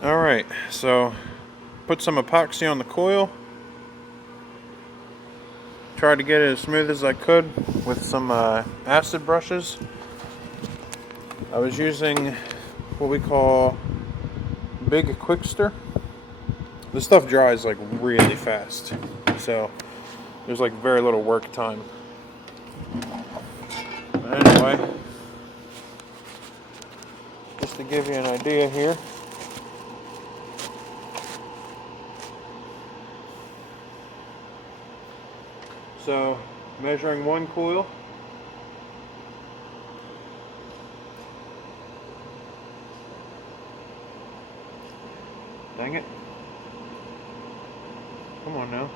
Alright, so put some epoxy on the coil. Tried to get it as smooth as I could with some acid brushes. I was using what we call Big Quickster. This stuff dries like really fast, so there's like very little work time. But anyway, just to give you an idea here. So, measuring one coil. Dang it. Come on now.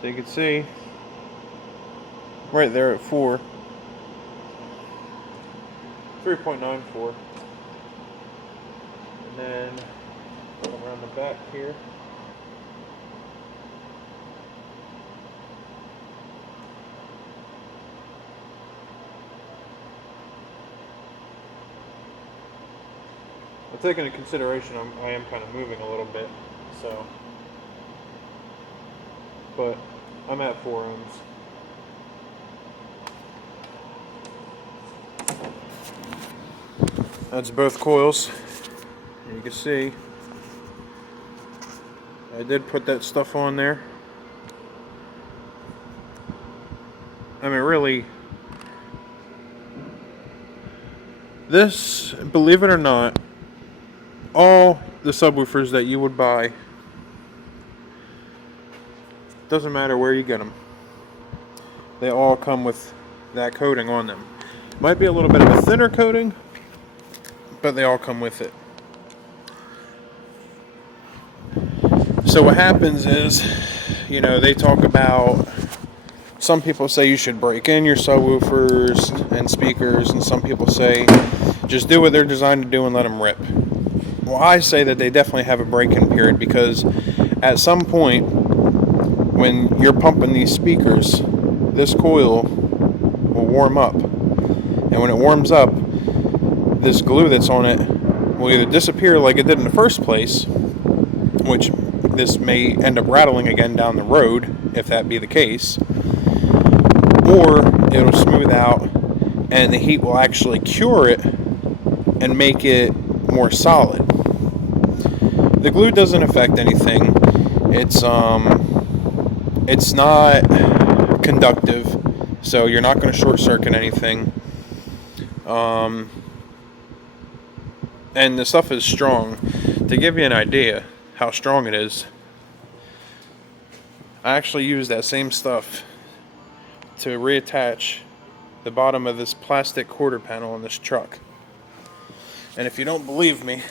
So you can see, right there at 4. 3.94. And then around the back here. I'll take into consideration I am kind of moving a little bit, so, but I'm at 4 ohms. That's both coils. You can see I did put that stuff on there. I mean, really, this, believe it or not, all the subwoofers that you would buy, doesn't matter where you get them, they all come with that coating on them. Might be a little bit of a thinner coating, but they all come with it. So what happens is, you know, they talk about, some people say you should break in your subwoofers and speakers, and some people say just do what they're designed to do and let them rip. Well, I say that they definitely have a break-in period, because at some point when you're pumping these speakers, this coil will warm up, and when it warms up, this glue that's on it will either disappear like it did in the first place, which this may end up rattling again down the road if that be the case, or it'll smooth out and the heat will actually cure it and make it more solid. The glue doesn't affect anything. It's not conductive, so you're not going to short circuit anything. And the stuff is strong. To give you an idea how strong it is, I actually used that same stuff to reattach the bottom of this plastic quarter panel on this truck. And if you don't believe me,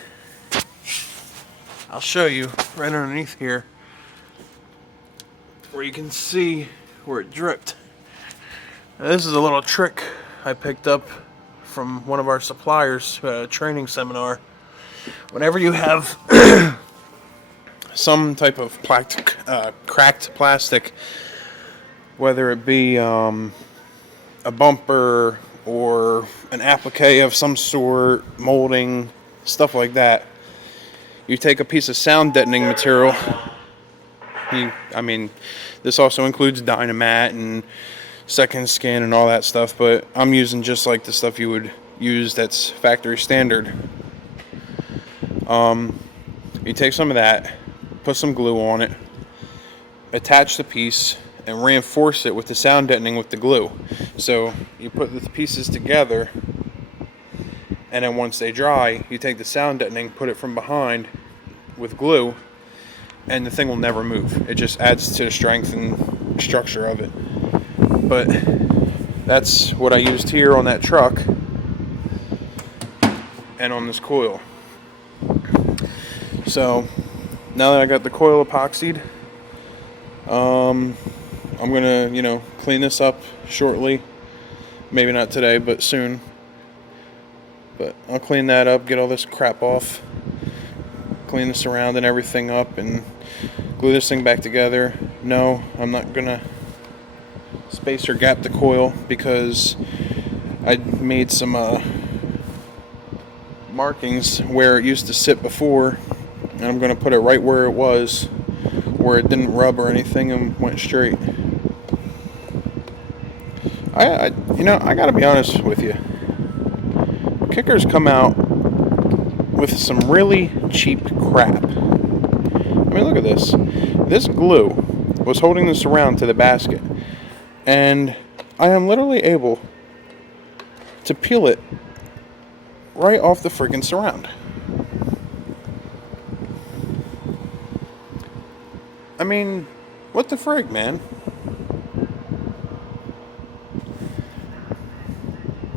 I'll show you right underneath here where you can see where it dripped. Now, this is a little trick I picked up from one of our suppliers at a training seminar. Whenever you have some type of cracked plastic, whether it be a bumper or an applique of some sort, molding, stuff like that, you take a piece of sound deadening material. I mean, this also includes Dynamat and second skin and all that stuff, but I'm using just like the stuff you would use that's factory standard. You take some of that, put some glue on it, attach the piece, and reinforce it with the sound deadening with the glue. So you put the pieces together, and then once they dry, you take the sound deadening, put it from behind with glue, and the thing will never move. It just adds to the strength and structure of it. But that's what I used here on that truck and on this coil. So now that I got the coil epoxied, I'm gonna, clean this up shortly. Maybe not today, but soon. But I'll clean that up, get all this crap off, clean this around and everything up, and glue this thing back together. No, I'm not gonna spacer gap the coil because I made some markings where it used to sit before, and I'm going to put it right where it was, where it didn't rub or anything and went straight. I gotta be honest with you. Kickers come out with some really cheap crap. I mean, look at this. This glue was holding this around to the basket, and I am literally able to peel it right off the friggin' surround. I mean, what the frig, man?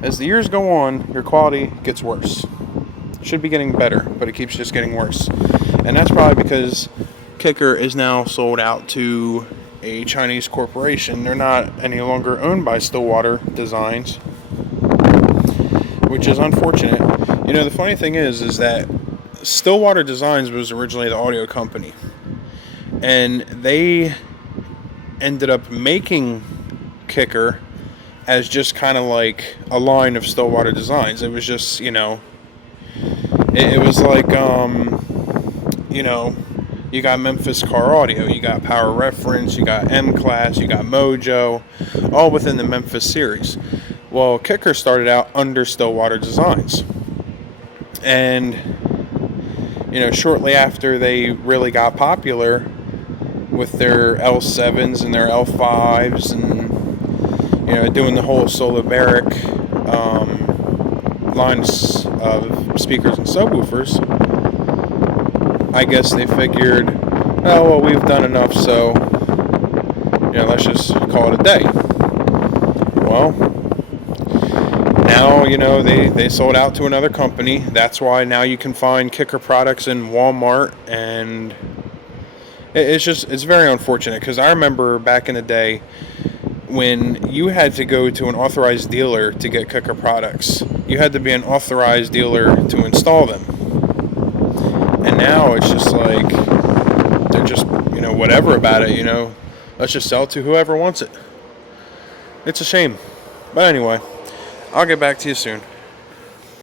As the years go on, your quality gets worse. It should be getting better, but it keeps just getting worse. And that's probably because Kicker is now sold out to a Chinese corporation. They're not any longer owned by Stillwater Designs, which is unfortunate. You know, the funny thing is that Stillwater Designs was originally the audio company, and they ended up making Kicker as just kind of like a line of Stillwater Designs. It was just, it was like, you got Memphis Car Audio, you got Power Reference, you got M-Class, you got Mojo, all within the Memphis series. Well, Kicker started out under Stillwater Designs. And, shortly after they really got popular with their L7s and their L5s and doing the whole Solobaric lines of speakers and subwoofers, I guess they figured, oh, well, we've done enough, so, let's just call it a day. Well, now, they sold out to another company. That's why now you can find Kicker products in Walmart, and it's very unfortunate, because I remember back in the day when you had to go to an authorized dealer to get Kicker products. You had to be an authorized dealer to install them. And now it's just like, they're just, whatever about it, let's just sell it to whoever wants it. It's a shame. But anyway, I'll get back to you soon.